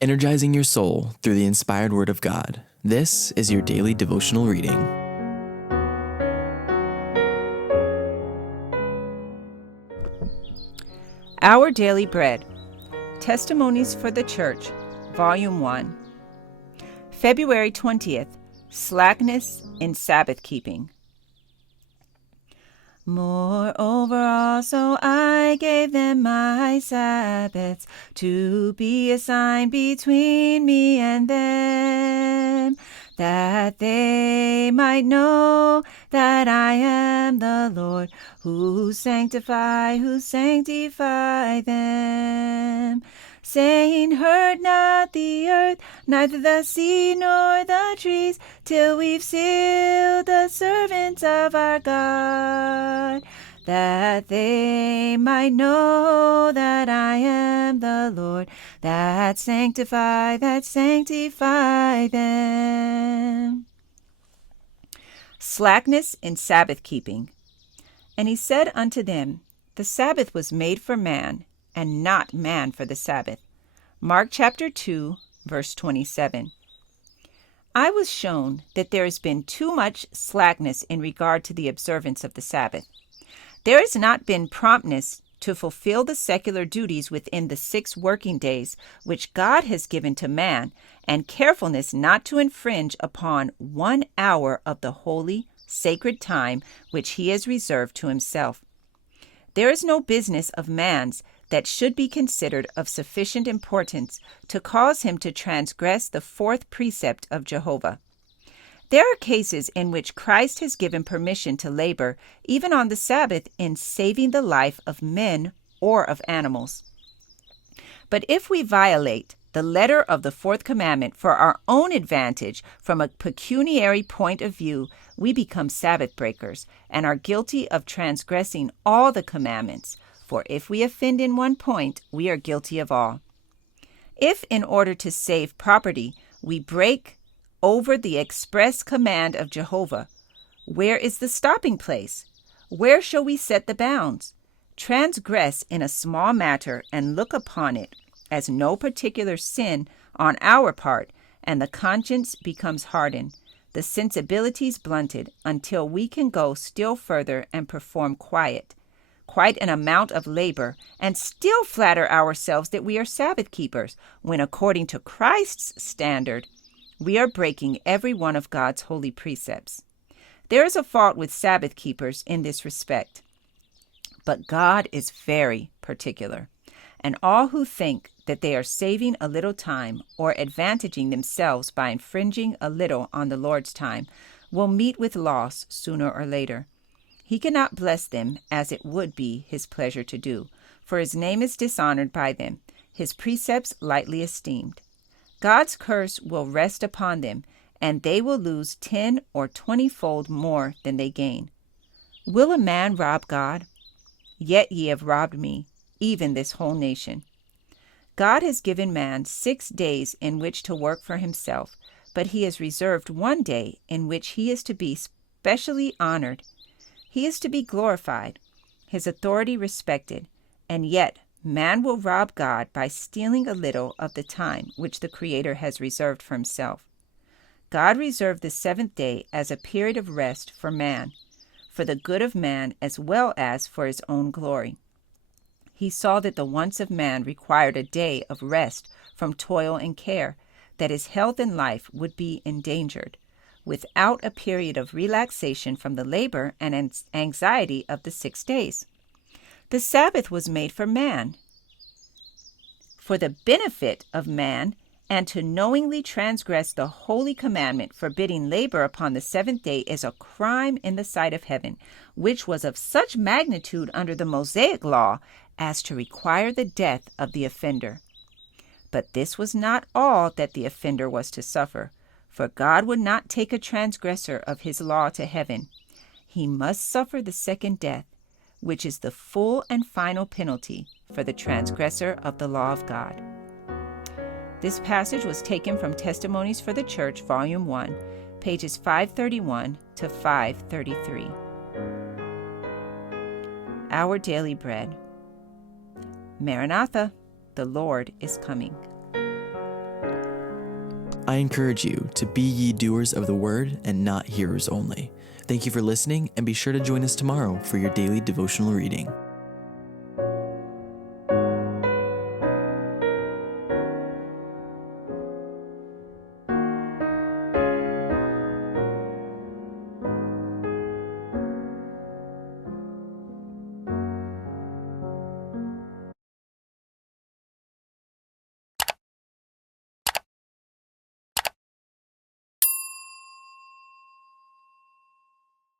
energizing your soul through the inspired Word of God. This is your daily devotional reading. Our Daily Bread, Testimonies for the Church, Volume 1, February 20th, Slackness in Sabbathkeeping. Moreover also I gave them my Sabbaths to be a sign between me and them, that they might know that I am the Lord, who sanctify them. Saying, hurt not the earth, neither the sea nor the trees, till we've sealed the servants of our God, that they might know that I am the Lord, that sanctify them. Slackness in Sabbathkeeping. And he said unto them, the Sabbath was made for man, and not man for the Sabbath. Mark chapter 2, verse 27. I was shown that there has been too much slackness in regard to the observance of the Sabbath. There has not been promptness to fulfill the secular duties within the 6 working days which God has given to man, and carefulness not to infringe upon 1 hour of the holy, sacred time which he has reserved to himself. There is no business of man's that should be considered of sufficient importance to cause him to transgress the 4th precept of Jehovah. There are cases in which Christ has given permission to labor, even on the Sabbath, in saving the life of men or of animals. But if we violate the letter of the 4th commandment for our own advantage from a pecuniary point of view, we become Sabbathbreakers and are guilty of transgressing all the commandments. For if we offend in one point, we are guilty of all. If, in order to save property, we break over the express command of Jehovah, where is the stopping place? Where shall we set the bounds? Transgress in a small matter and look upon it as no particular sin on our part, and the conscience becomes hardened, the sensibilities blunted, until we can go still further and perform quite an amount of labor, and still flatter ourselves that we are Sabbath keepers, when according to Christ's standard, we are breaking every one of God's holy precepts. There is a fault with Sabbath keepers in this respect, but God is very particular, and all who think that they are saving a little time or advantaging themselves by infringing a little on the Lord's time will meet with loss sooner or later. He cannot bless them as it would be his pleasure to do, for his name is dishonored by them, his precepts lightly esteemed. God's curse will rest upon them, and they will lose 10 or 20-fold more than they gain. Will a man rob God? Yet ye have robbed me, even this whole nation. God has given man 6 days in which to work for himself, but he has reserved 1 day in which he is to be specially honored. He is to be glorified, his authority respected, and yet man will rob God by stealing a little of the time which the Creator has reserved for himself. God reserved the 7th day as a period of rest for man, for the good of man as well as for his own glory. He saw that the wants of man required a day of rest from toil and care, that his health and life would be endangered, without a period of relaxation from the labor and anxiety of the 6 days. The Sabbath was made for man, for the benefit of man, and to knowingly transgress the holy commandment forbidding labor upon the 7th day is a crime in the sight of heaven, which was of such magnitude under the Mosaic law as to require the death of the offender. But this was not all that the offender was to suffer, for God would not take a transgressor of his law to heaven. He must suffer the second death, which is the full and final penalty for the transgressor of the law of God. This passage was taken from Testimonies for the Church, Volume 1, pages 531 to 533. Our Daily Bread. Maranatha, the Lord is coming. I encourage you to be ye doers of the word and not hearers only. Thank you for listening, and be sure to join us tomorrow for your daily devotional reading.